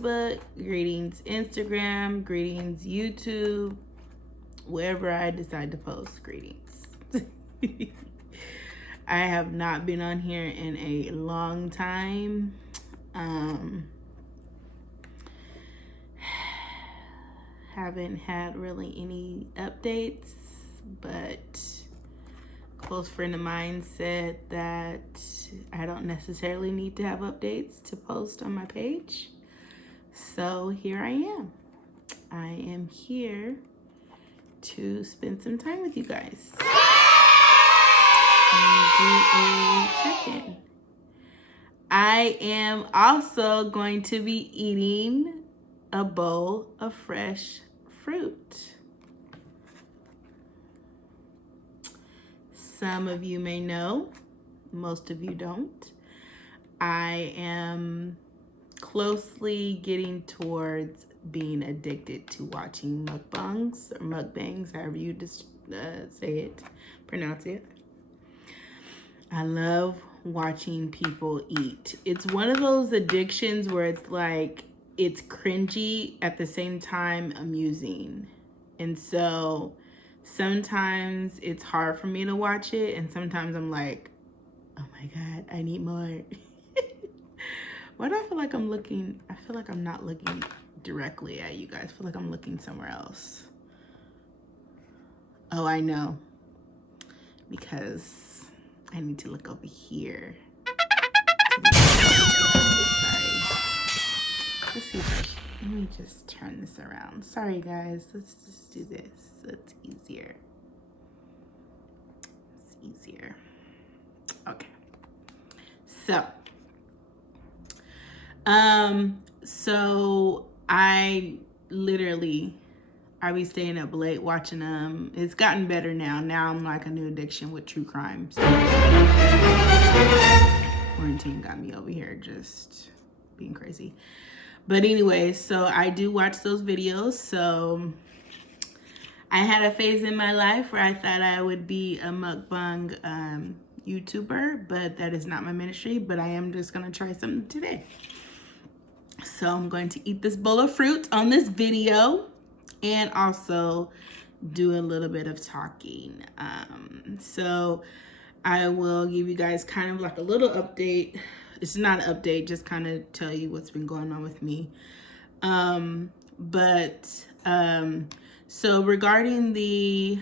Facebook, greetings Instagram, greetings YouTube, wherever I decide to post, greetings. I have not been on here in a long time. Haven't had really any updates, but a close friend of mine said that I don't necessarily need to have updates to post on my page. So here I am. I am here to spend some time with you guys and do a check-in. I am also going to be eating a bowl of fresh fruit. Some of you may know, most of you don't. I am closely getting towards being addicted to watching mukbangs or mukbangs, however you just pronounce it. I love watching people eat. It's one of those addictions where it's like, it's cringy at the same time amusing. And so sometimes it's hard for me to watch it, and sometimes I'm like, oh my God, I need more. Why do I feel like I'm looking? I feel like I'm not looking directly at you guys. I feel like I'm looking somewhere else. Oh, I know. Because I need to look over here. Let's see let me just turn this around. Sorry guys, let's just do this. It's easier. It's easier. Okay. So I be staying up late watching them. It's gotten better now. Now I'm like a new addiction with true crime. So quarantine got me over here just being crazy. But anyway, so I do watch those videos. So I had a phase in my life where I thought I would be a mukbang YouTuber, but that is not my ministry. But I am just gonna try something today. So I'm going to eat this bowl of fruit on this video and also do a little bit of talking. So I will give you guys kind of like a little update. It's not an update, just kind of tell you what's been going on with me. So regarding the,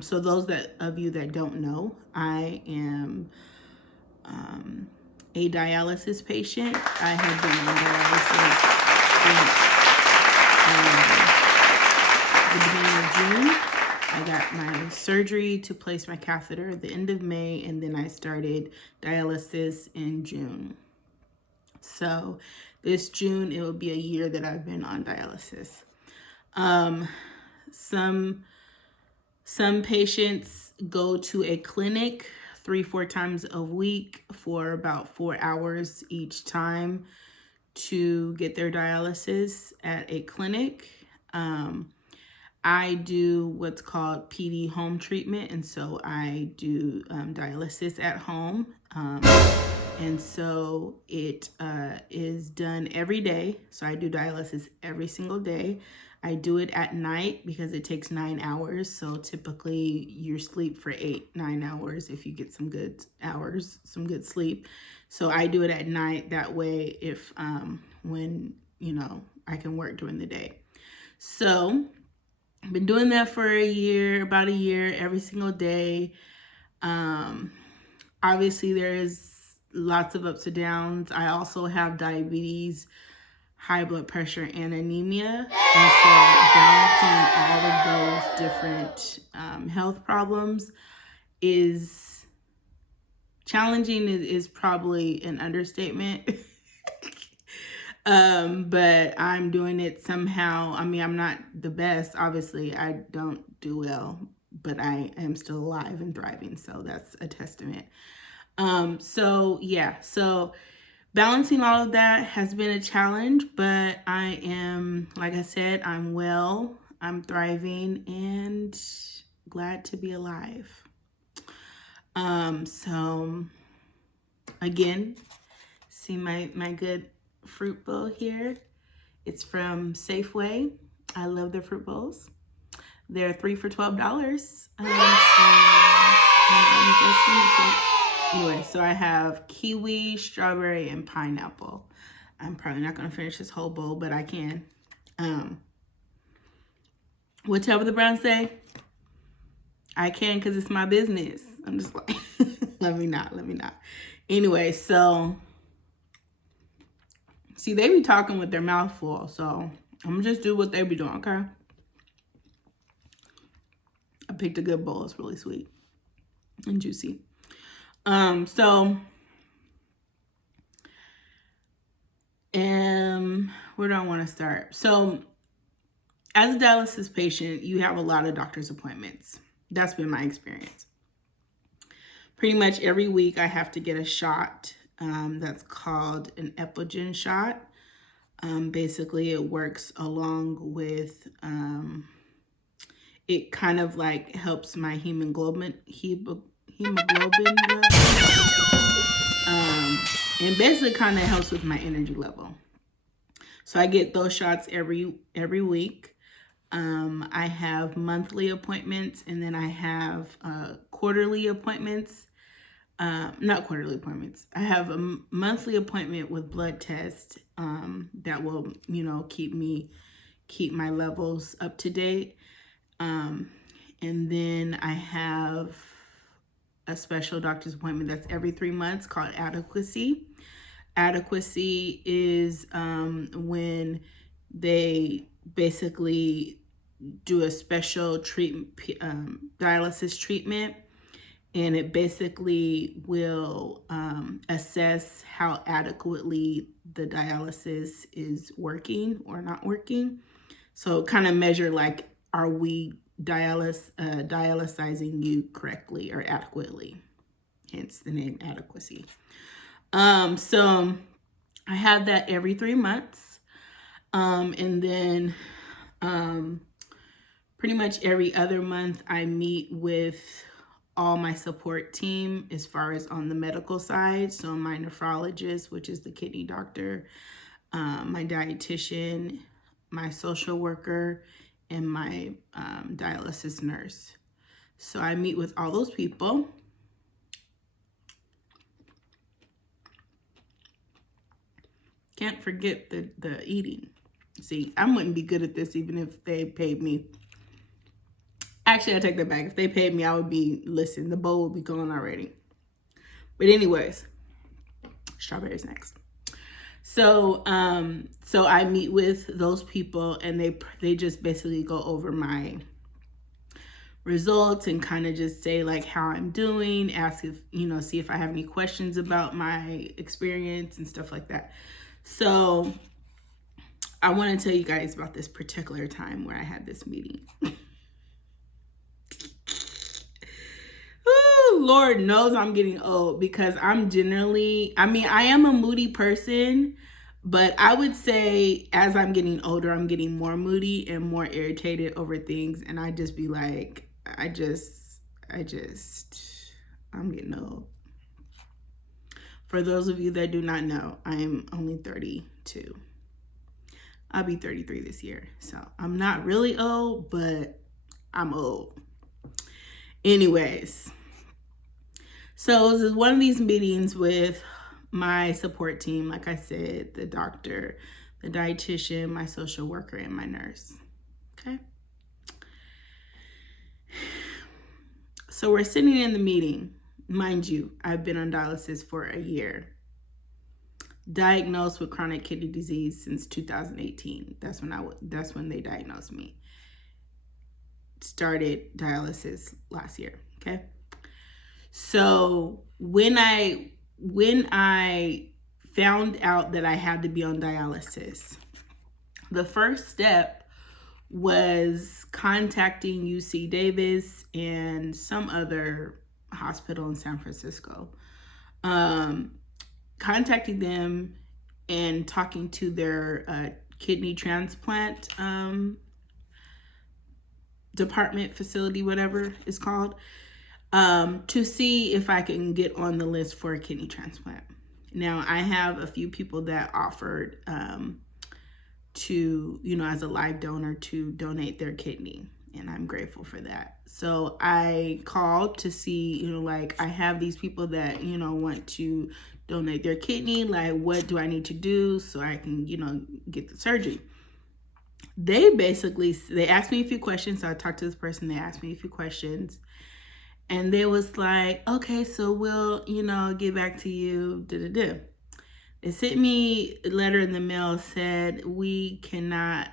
so those of you that don't know, I am a dialysis patient. I have been on dialysis since the beginning of June. I got my surgery to place my catheter at the end of May, and then I started dialysis in June. So this June, it will be a year that I've been on dialysis. Some patients go to a clinic 3-4 times a week for about 4 hours each time to get their dialysis at a clinic. I do what's called PD home treatment, and so I do dialysis at home. And so it is done every day. So I do dialysis every single day. I do it at night because it takes 9 hours. So typically you sleep for 8-9 hours if you get some good hours, some good sleep. So I do it at night. That way if when, I can work during the day. So I've been doing that for about a year, every single day. Obviously there is lots of ups and downs. I also have diabetes, high blood pressure, and anemia. And so balancing all of those different health problems is challenging, is probably an understatement. But I'm doing it somehow. I mean, I'm not the best, obviously. I don't do well, but I am still alive and thriving. So that's a testament. So balancing all of that has been a challenge, but I am, like I said, I'm well, I'm thriving, and glad to be alive. So again, see my good fruit bowl here. It's from Safeway. I love their fruit bowls. They're 3 for $12. Anyway, so I have kiwi, strawberry, and pineapple. I'm probably not going to finish this whole bowl, but I can. What Tabitha Brown say? I can because it's my business. I'm just like, let me not. Anyway, so, see, they be talking with their mouth full, so I'm going to just do what they be doing, okay? I picked a good bowl. It's really sweet and juicy. Where do I want to start? So, as a dialysis patient, you have a lot of doctor's appointments. That's been my experience. Pretty much every week I have to get a shot that's called an Epogen shot. Basically, it works along with, it kind of like helps my hemoglobin level. And basically kind of helps with my energy level. So I get those shots every week. I have monthly appointments, and then I have quarterly appointments. Not quarterly appointments. I have a monthly appointment with blood tests that will, keep my levels up to date. And then I have a special doctor's appointment that's every 3 months called Adequacy. Adequacy is when they basically do a special dialysis treatment, and it basically will assess how adequately the dialysis is working or not working. So kind of measure like, are we dialysizing you correctly or adequately? Hence the name Adequacy. So I have that every 3 months. And then pretty much every other month I meet with all my support team as far as on the medical side. So my nephrologist, which is the kidney doctor, my dietitian, my social worker, and my dialysis nurse. So I meet with all those people. Can't forget the eating. See, I wouldn't be good at this even if they paid me. Actually, I take that back. If they paid me, I would be, listen, the bowl would be gone already. But anyways, strawberries next. So I meet with those people, and they just basically go over my results and kind of just say like how I'm doing, ask if, see if I have any questions about my experience and stuff like that. So I want to tell you guys about this particular time where I had this meeting. Ooh, Lord knows I'm getting old, because I'm generally, I am a moody person, but I would say as I'm getting older, I'm getting more moody and more irritated over things. And I just be like, I'm getting old. For those of you that do not know, I am only 32. I'll be 33 this year. So I'm not really old, but I'm old. Anyways, so this is one of these meetings with my support team. Like I said, the doctor, the dietitian, my social worker, and my nurse. Okay. So we're sitting in the meeting. Mind you, I've been on dialysis for a year. Diagnosed with chronic kidney disease since 2018. That's when they diagnosed me. Started dialysis last year. Okay. So when I found out that I had to be on dialysis, the first step was contacting UC Davis and some other hospital in San Francisco, contacting them and talking to their kidney transplant department, facility, whatever it's called, to see if I can get on the list for a kidney transplant. Now, I have a few people that offered to, you know, as a live donor to donate their kidney. And I'm grateful for that. So I called to see, you know, like I have these people that, you know, want to donate their kidney. Like, what do I need to do so I can, you know, get the surgery? They asked me a few questions. So I talked to this person. They asked me a few questions. And they was like, okay, so we'll, you know, get back to you. They sent me a letter in the mail, said, we cannot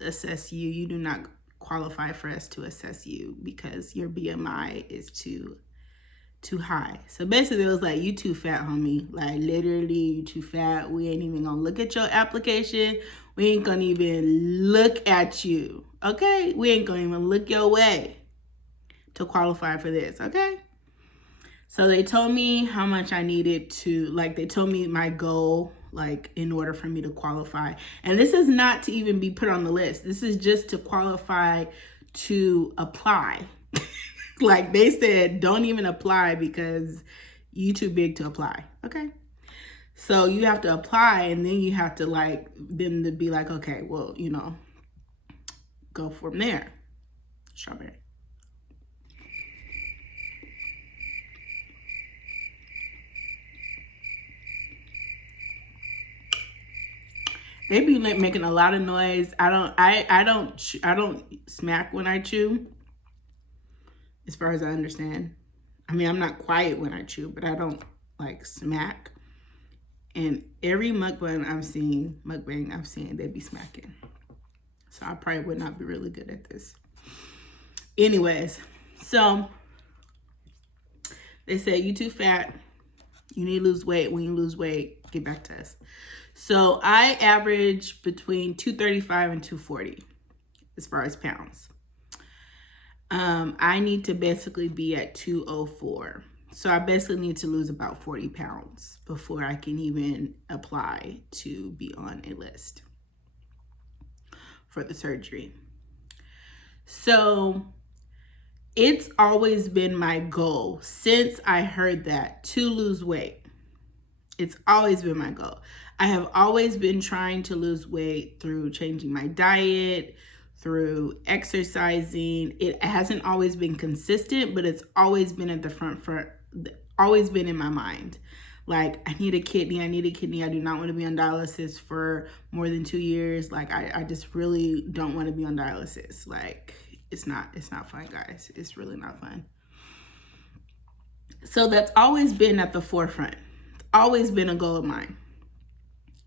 assess you. You do not qualify for us to assess you because your BMI is too high. So basically it was like, you too fat, homie. Like literally, you too fat. We ain't even gonna look at your application. We ain't gonna even look at you. Okay? We ain't gonna even look your way to qualify for this. Okay? So they told me how much I needed to, like, they told me my goal, like, in order for me to qualify. And this is not to even be put on the list. This is just to qualify to apply. Like, they said, don't even apply because you too big to apply. Okay? So you have to apply, and then you have to, like, then to be like, okay, well, you know, go from there. Strawberry. They be making a lot of noise. I don't smack when I chew, as far as I understand. I mean, I'm not quiet when I chew, but I don't like smack. And every mukbang I've seen, they be smacking. So I probably would not be really good at this. Anyways, so they said, you too fat. You need to lose weight. When you lose weight, get back to us. So I average between 235 and 240 as far as pounds. I need to basically be at 204. So I basically need to lose about 40 pounds before I can even apply to be on a list for the surgery. So it's always been my goal since I heard that to lose weight. It's always been my goal. I have always been trying to lose weight through changing my diet, through exercising. It hasn't always been consistent, but it's always been at the front, always been in my mind. Like, I need a kidney. I do not want to be on dialysis for more than 2 years. Like, I just really don't want to be on dialysis. Like, it's not fun, guys. It's really not fun. So that's always been at the forefront. Always been a goal of mine.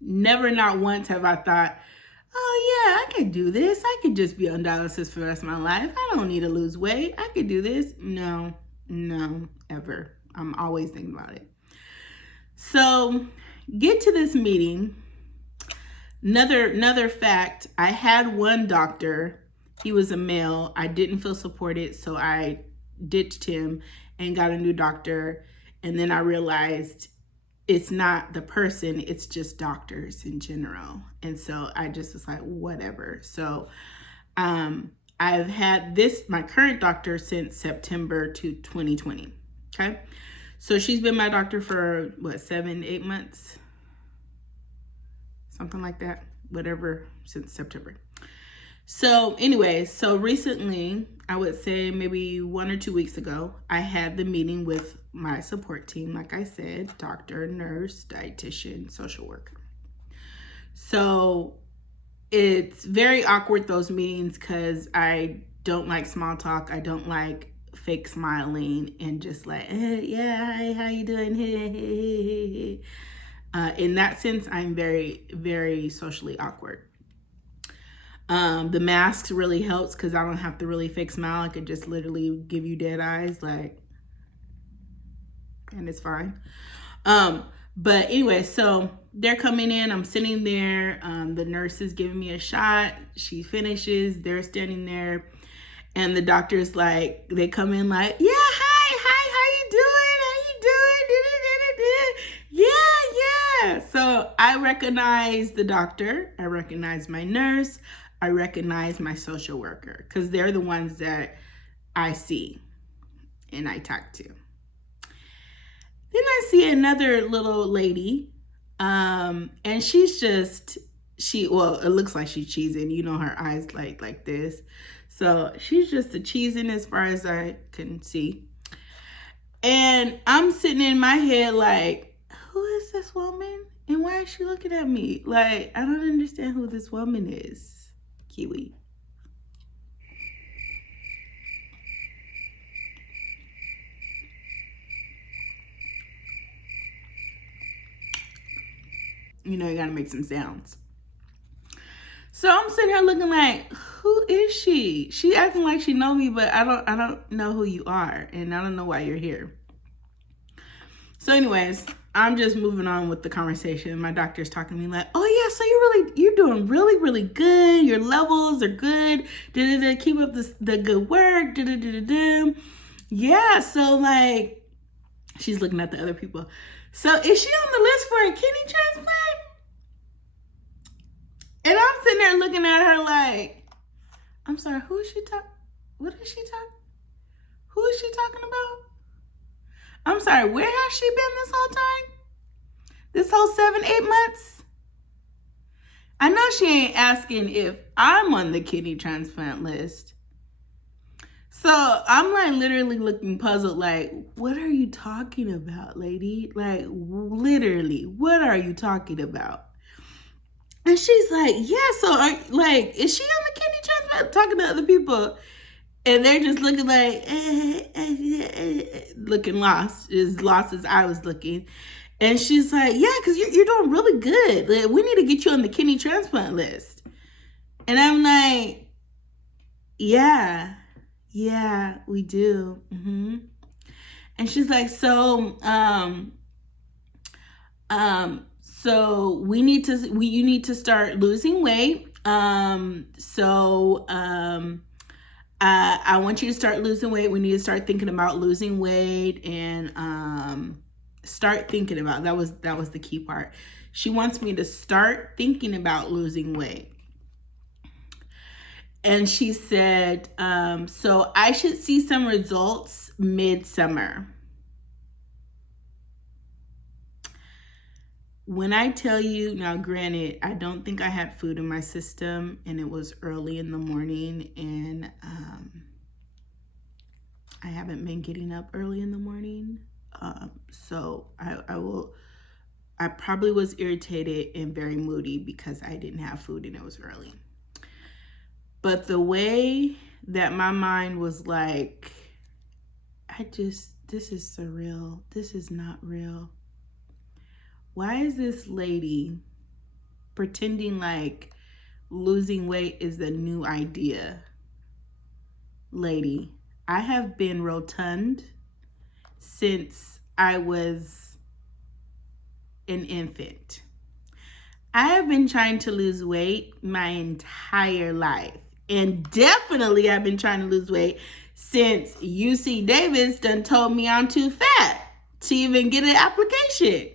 Never, not once have I thought, oh yeah, I could do this. I could just be on dialysis for the rest of my life. I don't need to lose weight. I could do this. No, ever. I'm always thinking about it. So get to this meeting. Another fact, I had one doctor. He was a male. I didn't feel supported, so I ditched him and got a new doctor. And then I realized it's not the person, it's just doctors in general. And so I just was like, whatever. So I've had my current doctor since September 2020. Okay. So she's been my doctor for 7-8 months? Something like that. Whatever, since September. So anyway, so recently, I would say maybe 1 or 2 weeks ago, I had the meeting with my support team, like I said, doctor, nurse, dietitian, social worker. So it's very awkward, those meetings, because I don't like small talk. I don't like fake smiling and just like, yeah, hi, how you doing? In that sense, I'm very, very socially awkward. The masks really helps because I don't have to really fake smile. I could just literally give you dead eyes, like, and it's fine. But anyway, so they're coming in, I'm sitting there, the nurse is giving me a shot, she finishes, they're standing there, and the doctor's like, they come in like, yeah, hi, how you doing? Yeah. So I recognize the doctor, I recognize my nurse, I recognize my social worker, because they're the ones that I see and I talk to. Then I see another little lady, and she's just well, it looks like she's cheesing. You know, her eyes like this. So she's just a cheesing as far as I can see. And I'm sitting in my head like, who is this woman? And why is she looking at me? Like, I don't understand who this woman is. Kiwi. You know, you gotta make some sounds. So I'm sitting here looking like, who is she? She acting like she know me, but I don't know who you are, and I don't know why you're here. So anyways, I'm just moving on with the conversation. My doctor's talking to me like, oh yeah, so you're doing really, really good. Your levels are good. Keep up the good work. Yeah, so like, she's looking at the other people. So is she on the list for a kidney transplant? And I'm sitting there looking at her like, I'm sorry, who is she talking? What is she talking? Who is she talking about? I'm sorry, where has she been this whole time? This whole 7-8 months? I know she ain't asking if I'm on the kidney transplant list. So I'm like literally looking puzzled, like, what are you talking about, lady? Like, literally, what are you talking about? And she's like, yeah, so is she on the kidney transplant? Talking to other people. And they're just looking like, looking lost, as lost as I was looking. And she's like, yeah, because you're doing really good. Like, we need to get you on the kidney transplant list. And I'm like, yeah, we do. Mm-hmm. And she's like, so you need to start losing weight. I want you to start losing weight. We need to start thinking about losing weight and start thinking about, that was the key part. She wants me to start thinking about losing weight. And she said, so I should see some results midsummer. When I tell you, now granted, I don't think I had food in my system, and it was early in the morning, and I haven't been getting up early in the morning. So I probably was irritated and very moody because I didn't have food and it was early. But the way that my mind was like, this is surreal. This is not real. Why is this lady pretending like losing weight is the new idea? Lady, I have been rotund since I was an infant. I have been trying to lose weight my entire life. And definitely I've been trying to lose weight since UC Davis done told me I'm too fat to even get an application.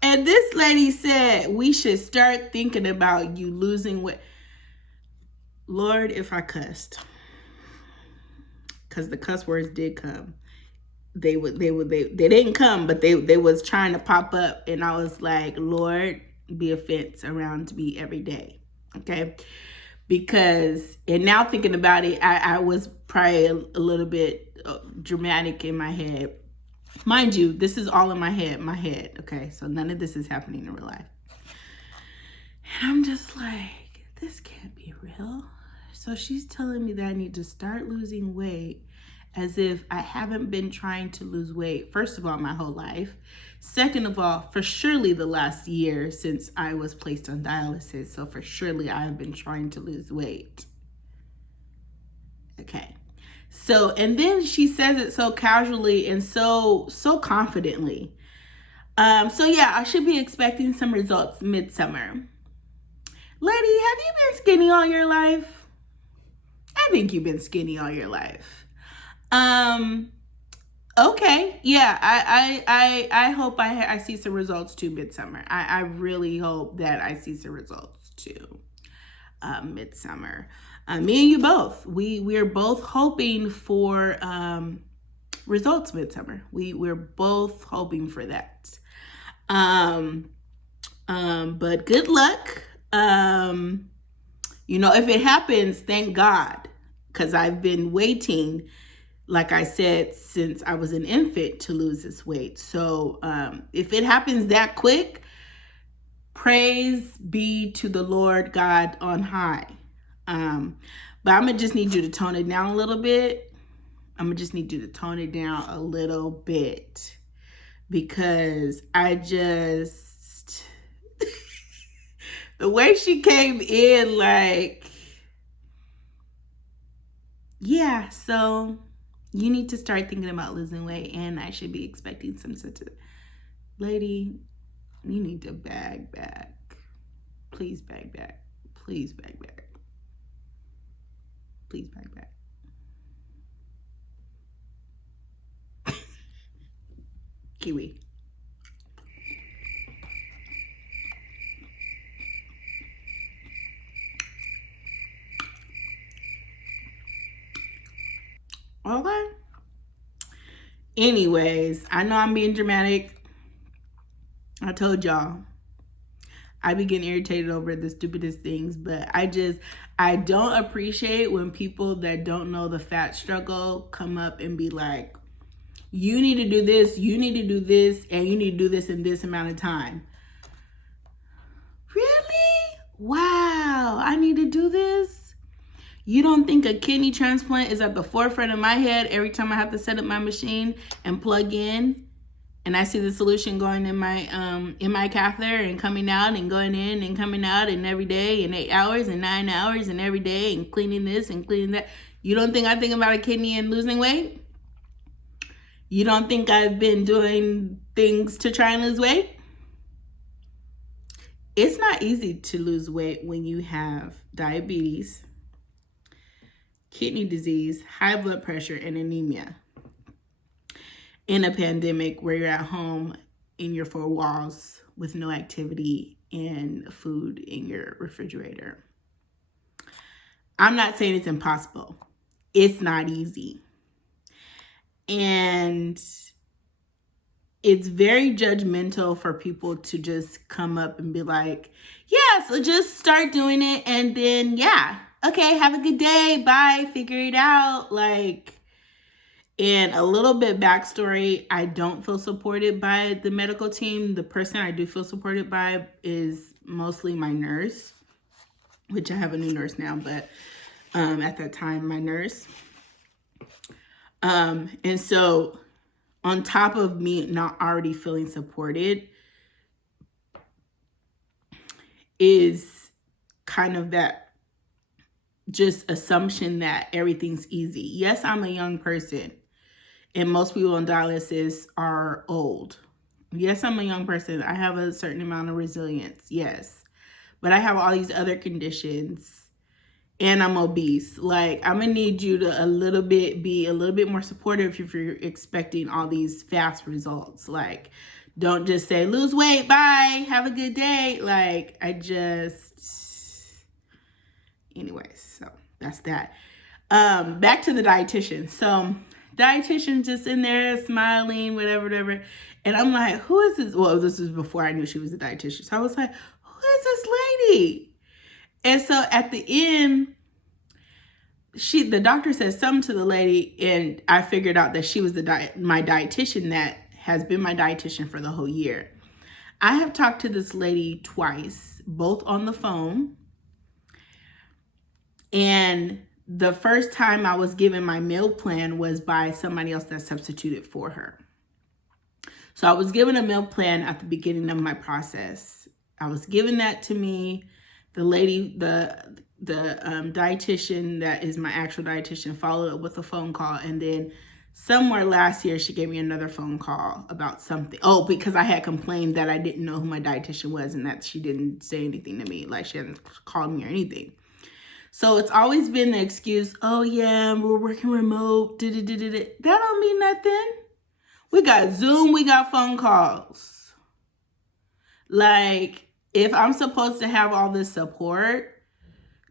And this lady said we should start thinking about you losing weight. Lord, if I cussed, because the cuss words did come. They didn't come, but they was trying to pop up, and I was like, Lord, be a fence around me every day, okay? Because, and now thinking about it, I was probably a little bit dramatic in my head. Mind you, this is all in my head, okay? So none of this is happening in real life. And I'm just like, this can't be real. So she's telling me that I need to start losing weight as if I haven't been trying to lose weight, first of all, my whole life. Second of all, for surely the last year since I was placed on dialysis. So for surely I have been trying to lose weight. Okay. So, and then she says it so casually and so confidently. So yeah, I should be expecting some results midsummer. Lady, have you been skinny all your life? I think you've been skinny all your life. Okay, yeah, I hope I see some results too midsummer. I really hope that I see some results too midsummer. Me and you both, we're both hoping for results midsummer. We're both hoping for that. But good luck. If it happens, thank God, because I've been waiting, like I said, since I was an infant to lose this weight. So if it happens that quick, praise be to the Lord God on high. But I'm gonna just need you to tone it down a little bit. Because I just, the way she came in, like, yeah, so you need to start thinking about losing weight, and I should be expecting some sort of, lady, you need to bag back. Please bag back. Please bag back. Please bag back. Kiwi. Okay. Anyways, I know I'm being dramatic. I told y'all I be getting irritated over the stupidest things, but I don't appreciate when people that don't know the fat struggle come up and be like, you need to do this, you need to do this, and you need to do this in this amount of time. Really? Wow, I need to do this? You don't think a kidney transplant is at the forefront of my head every time I have to set up my machine and plug in? And I see the solution going in my catheter and coming out and going in and coming out, and every day, and 8 hours and 9 hours and every day, and cleaning this and cleaning that. You don't think I think about a kidney and losing weight? You don't think I've been doing things to try and lose weight? It's not easy to lose weight when you have diabetes, kidney disease, high blood pressure, and anemia in a pandemic where you're at home in your four walls with no activity and food in your refrigerator. I'm not saying it's impossible. It's not easy. And it's very judgmental for people to just come up and be like, yeah, so just start doing it, and then, yeah, okay, have a good day, bye, figure it out. Like, and a little bit backstory, I don't feel supported by the medical team. The person I do feel supported by is mostly my nurse, which I have a new nurse now, but at that time, my nurse. And so on top of me not already feeling supported is kind of that just assumption that everything's easy. Yes, I'm a young person, and most people on dialysis are old. Yes, I'm a young person. I have a certain amount of resilience. Yes. But I have all these other conditions, and I'm obese. Like, I'm going to need you to be a little bit more supportive if you're expecting all these fast results. Like, don't just say, lose weight, bye, have a good day. Like, anyways, so that's that. Back to the dietitian. So dietitian just in there smiling, whatever. And I'm like, who is this? Well, this was before I knew she was a dietitian. So I was like, who is this lady? And so at the end, the doctor said something to the lady, and I figured out that she was my dietitian that has been my dietitian for the whole year. I have talked to this lady twice, both on the phone. And the first time I was given my meal plan was by somebody else that substituted for her. So I was given a meal plan at the beginning of my process. I was given that to me. The lady, the dietitian that is my actual dietitian, followed up with a phone call. And then somewhere last year, she gave me another phone call about something. Oh, because I had complained that I didn't know who my dietitian was and that she didn't say anything to me. Like, she hadn't called me or anything. So it's always been the excuse, oh yeah, we're working remote, That don't mean nothing. We got Zoom, we got phone calls. Like, if I'm supposed to have all this support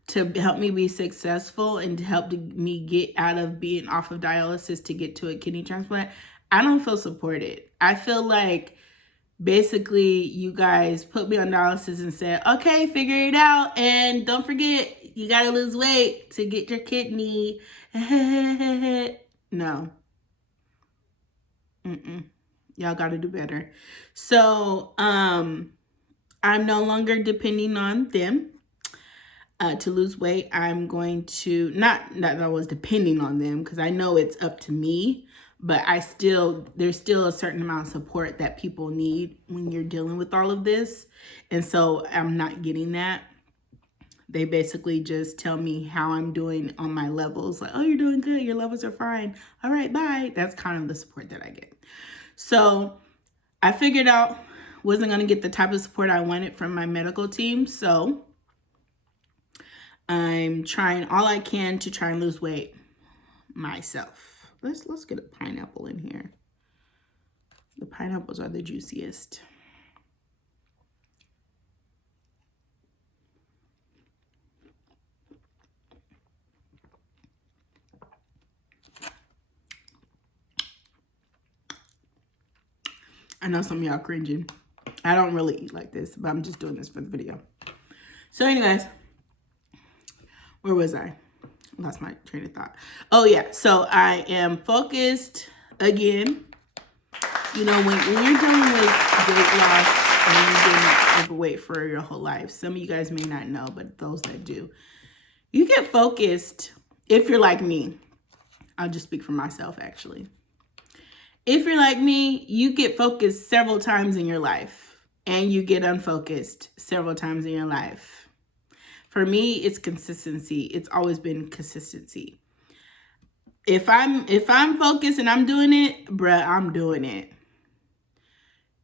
to help me be successful and to help me get out of being off of dialysis to get to a kidney transplant, I don't feel supported. I feel like basically you guys put me on dialysis and said, okay, figure it out. And don't forget, you got to lose weight to get your kidney. No. Y'all got to do better. So, I'm no longer depending on them to lose weight. I'm going to, not that I was depending on them, because I know it's up to me, but there's still a certain amount of support that people need when you're dealing with all of this. And so I'm not getting that. They basically just tell me how I'm doing on my levels. Like, oh, you're doing good. Your levels are fine. All right, bye. That's kind of the support that I get. So I figured out wasn't going to get the type of support I wanted from my medical team. So I'm trying all I can to try and lose weight myself. Let's get a pineapple in here. The pineapples are the juiciest. I know some of y'all cringing. I don't really eat like this, but I'm just doing this for the video. So anyways, where was I? Lost my train of thought. Oh yeah, so I am focused again. You know, when you're dealing with weight loss and you've been overweight for your whole life, some of you guys may not know, but those that do, you get focused. If you're like me, I'll just speak for myself actually. If you're like me, you get focused several times in your life and you get unfocused several times in your life. For me, it's consistency. It's always been consistency. If I'm focused and I'm doing it, bruh, I'm doing it.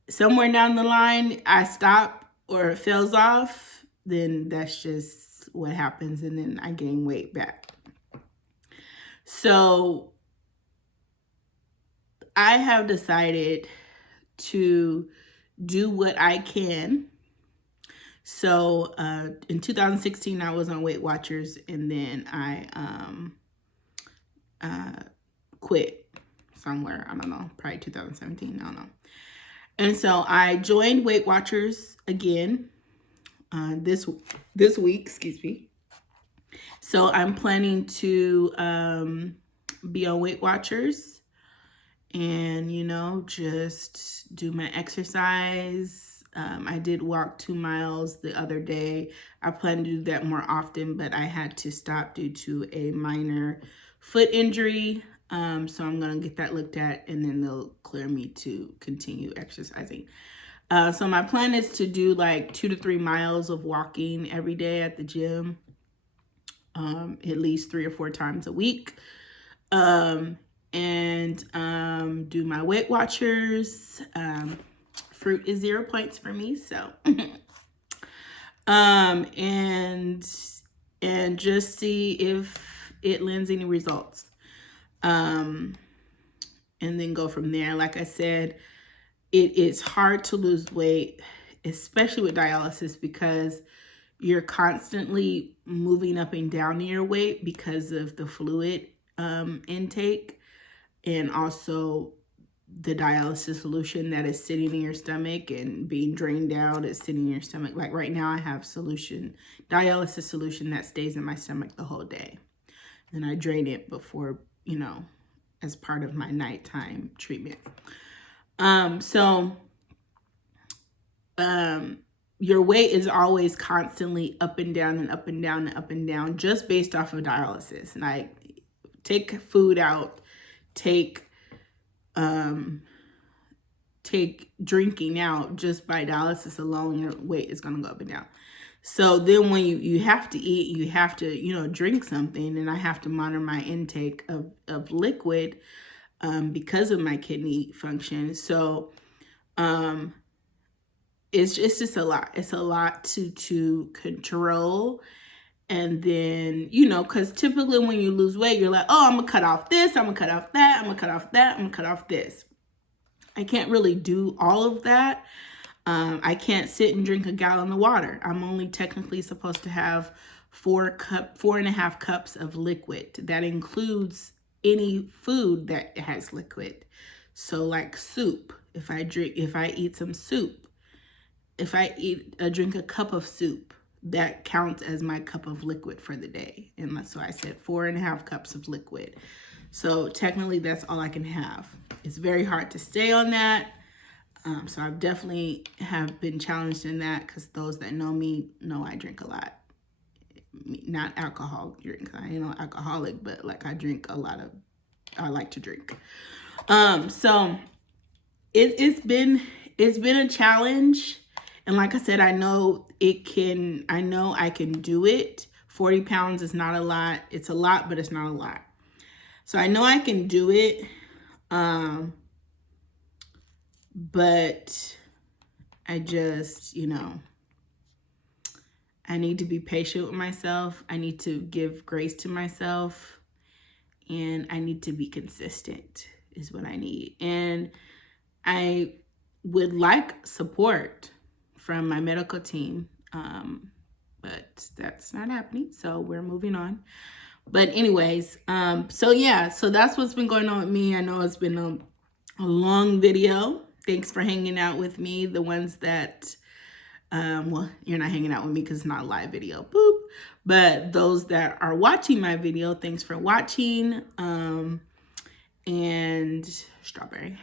Somewhere down the line, I stop or it fails off, then that's just what happens, and then I gain weight back. So I have decided to do what I can. So in 2016, I was on Weight Watchers, and then I quit somewhere. I don't know, probably 2017. I don't know. And so I joined Weight Watchers again this week, excuse me. So I'm planning to be on Weight Watchers and, you know, just do my exercise. I did walk 2 miles the other day. I plan to do that more often, but I had to stop due to a minor foot injury. So I'm going to get that looked at, and then they'll clear me to continue exercising. So my plan is to do like 2 to 3 miles of walking every day at the gym, at least 3 or 4 times a week. And do my Weight Watchers. Fruit is 0 points for me, so and just see if it lends any results. And then go from there. Like I said, it is hard to lose weight, especially with dialysis, because you're constantly moving up and down in your weight because of the fluid intake, and also the dialysis solution that is sitting in your stomach and being drained out is sitting in your stomach. Like right now I have dialysis solution that stays in my stomach the whole day. And I drain it before, you know, as part of my nighttime treatment. Your weight is always constantly up and down and up and down and up and down, just based off of dialysis. And I take food out, take drinking out, just by dialysis alone, your weight is going to go up and down. So then when you have to eat, you have to, you know, drink something, and I have to monitor my intake of liquid because of my kidney function. So it's just a lot. It's a lot to control. And then, you know, because typically when you lose weight, you're like, oh, I'm going to cut off this, I'm going to cut off that, I'm going to cut off that, I'm going to cut off this. I can't really do all of that. I can't sit and drink a gallon of water. I'm only technically supposed to have 4.5 cups of liquid. That includes any food that has liquid. So like soup, if I eat some soup, if I drink a cup of soup, that counts as my cup of liquid for the day. And so I said 4.5 cups of liquid. So technically that's all I can have. It's very hard to stay on that. So I've definitely have been challenged in that, because those that know me know I drink a lot. Not alcohol drink. I ain't no alcoholic, but like I drink a lot of, I like to drink. So it's been a challenge. And like I said, I know I can do it. 40 pounds is not a lot. It's a lot, but it's not a lot. So I know I can do it. But I just, I need to be patient with myself. I need to give grace to myself. And I need to be consistent is what I need. And I would like support from my medical team, but that's not happening. So we're moving on. But anyways, so that's what's been going on with me. I know it's been a long video. Thanks for hanging out with me. The ones that, well, you're not hanging out with me because it's not a live video, boop. But those that are watching my video, thanks for watching. And strawberry.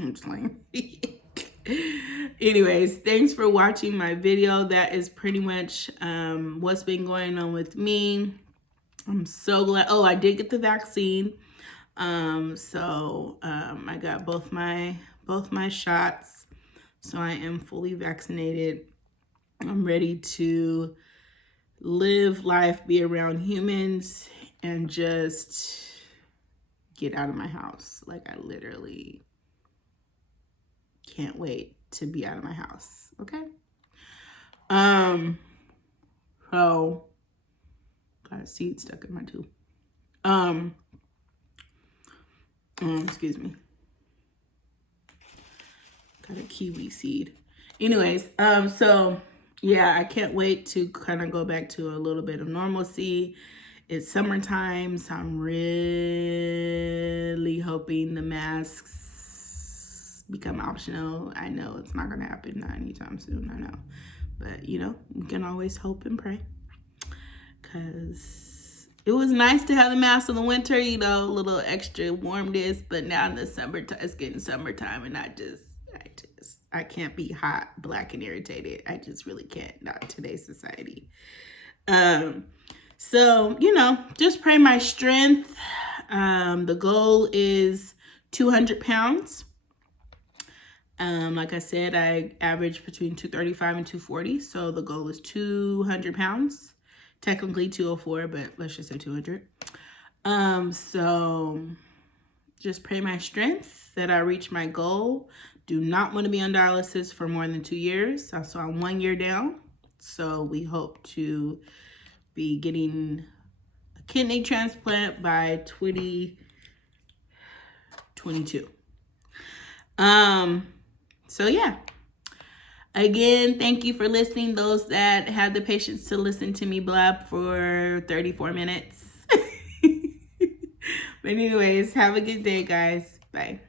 I'm just like, anyways, thanks for watching my video. That is pretty much what's been going on with me. I'm so glad. Oh, I did get the vaccine. I got both my shots. So I am fully vaccinated. I'm ready to live life, be around humans, and just get out of my house. Like I literally can't wait to be out of my house. Okay. So got a seed stuck in my tooth. Excuse me. Got a kiwi seed. Anyways, so yeah, I can't wait to kind of go back to a little bit of normalcy. It's summertime, so I'm really hoping the masks become optional. I know it's not gonna happen anytime soon, I know. But we can always hope and pray. Cause it was nice to have the mask in the winter, a little extra warmness, but now in the summertime, it's getting summertime, and I can't be hot, black, and irritated. I just really can't, not today's society. So, just pray my strength. The goal is 200 pounds. Like I said, I average between 235 and 240. So the goal is 200 pounds. Technically 204, but let's just say 200. So just pray my strength that I reach my goal. Do not want to be on dialysis for more than 2 years. So I'm 1 year down. So we hope to be getting a kidney transplant by 2022. So yeah. Again, thank you for listening. Those that had the patience to listen to me blab for 34 minutes. But anyways, have a good day, guys. Bye.